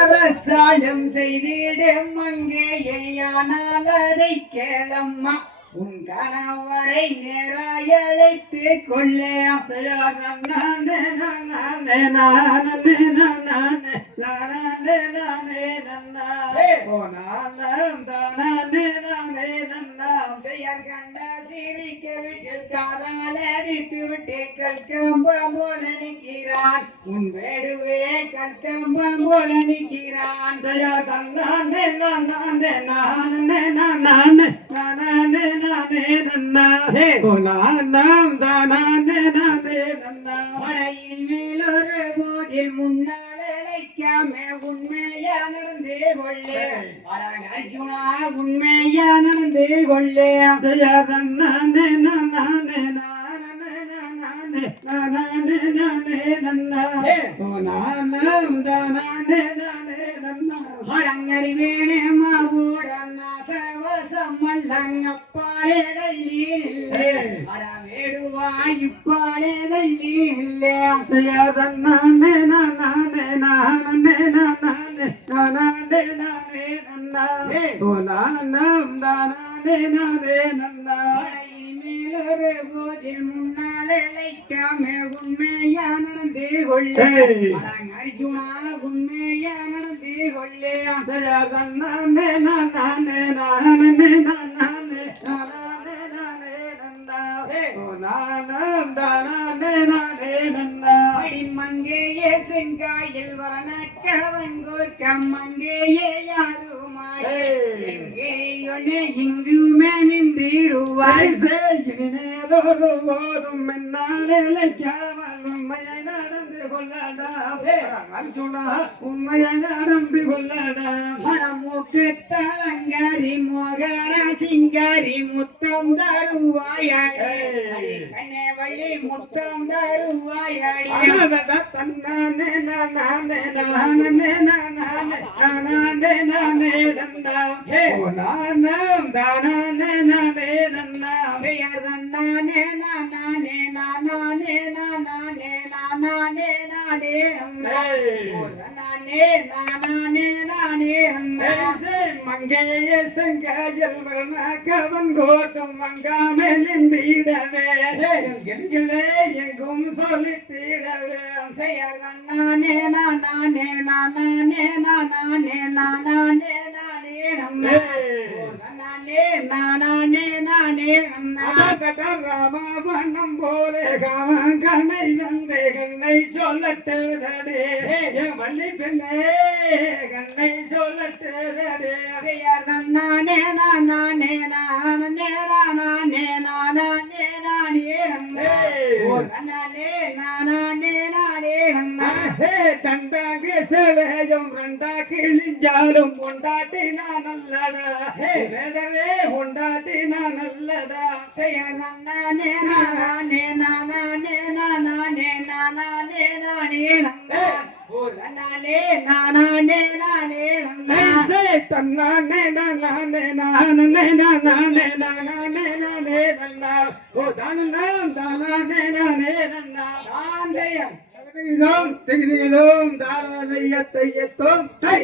அரசாளும் செய்திடும் அங்கேயானால் அதை கேளம்மா உன் கணவரை நேராய் அழைத்து கொள்ளே நான் கண்ட சிரிக்க விட்டு காதால் அடித்து விட்டு கற்கம்பம் போல நிற்கிறான். உன் வேடுவே கற்கம்பம் போல நிற்கிறான். முன்னால் அழைக்காம உண்மையா நடந்து கொள்ளே. அர்ஜுனா உண்மையா நடந்து கொள்ளே. அடங்கரி வேணேமா ஊடன் நாசவசம் மல்லங்கப்பாடே தள்ளி இல்லை அட வேடுவா இப்பாடே தள்ளி இல்லை இனிமேலொரு போதில் முன்னால் இழைக்காம உண்மையா நடந்து கொள்ளே அடங்க அர்ஜுனா உண்மையா நடந்து கொள்ளே அடி மங்கேயே செங்காயில் வரணக்கவன் கோர்க்கம் மங்கேயே யாருமாய்? எங்கேயொன்னே இங்குமே நின்றிடுவாய் போதும் என்னால் உண்மையை நடந்து கொள்ளடா அர்ஜுனா உண்மையை நடந்து கொள்ளடா மூக்கு தலங்காரி மோகன சிங்காரி முத்தம் தருவாயாடி கண்ணே வள்ளி முத்தம் தருவாயாடி தன்னானே நானே நானே நானே நானே நானே நந்தா ஓ நானம் நானே மங்கைய செங்காயல் வரணாக்கவன் கோட்டம் மங்காமல் நின்றிடவே எங்கிலே எங்கும் சொல்லித்திடவே செய்யறதண்ணானே நானே நானே நானே நானே நானே நானே நானே நானே நானே அம்மா ராமவண்ணம் போலே காமன் கண்ணை வந்தே கண்ணை சொல்லட்டுதடே என் வள்ளி பெண்ணே கண்ணை செய்யறதண்ணானே நானே நானே நானே நானே நானே நானே நானே நானே அம்மா தண்டாங்க சேவையும் ரெண்டா கிழிஞ்சாலும் கொண்டாட்டி நான் நல்லடா வேதவே கொண்டாட்டி நான் நல்லடா செய்யறதண்ணானே நானே நானே நானே நானே நானே நானே நானே நானே தன்னானே நானே நானே நானே நானே நானே நன்னா ஓ தானம் தானே நானே நன்னா ஆந்தையம் தகுதியிலும் தகுதியிலும் தாராளைய தையத்தோம் தை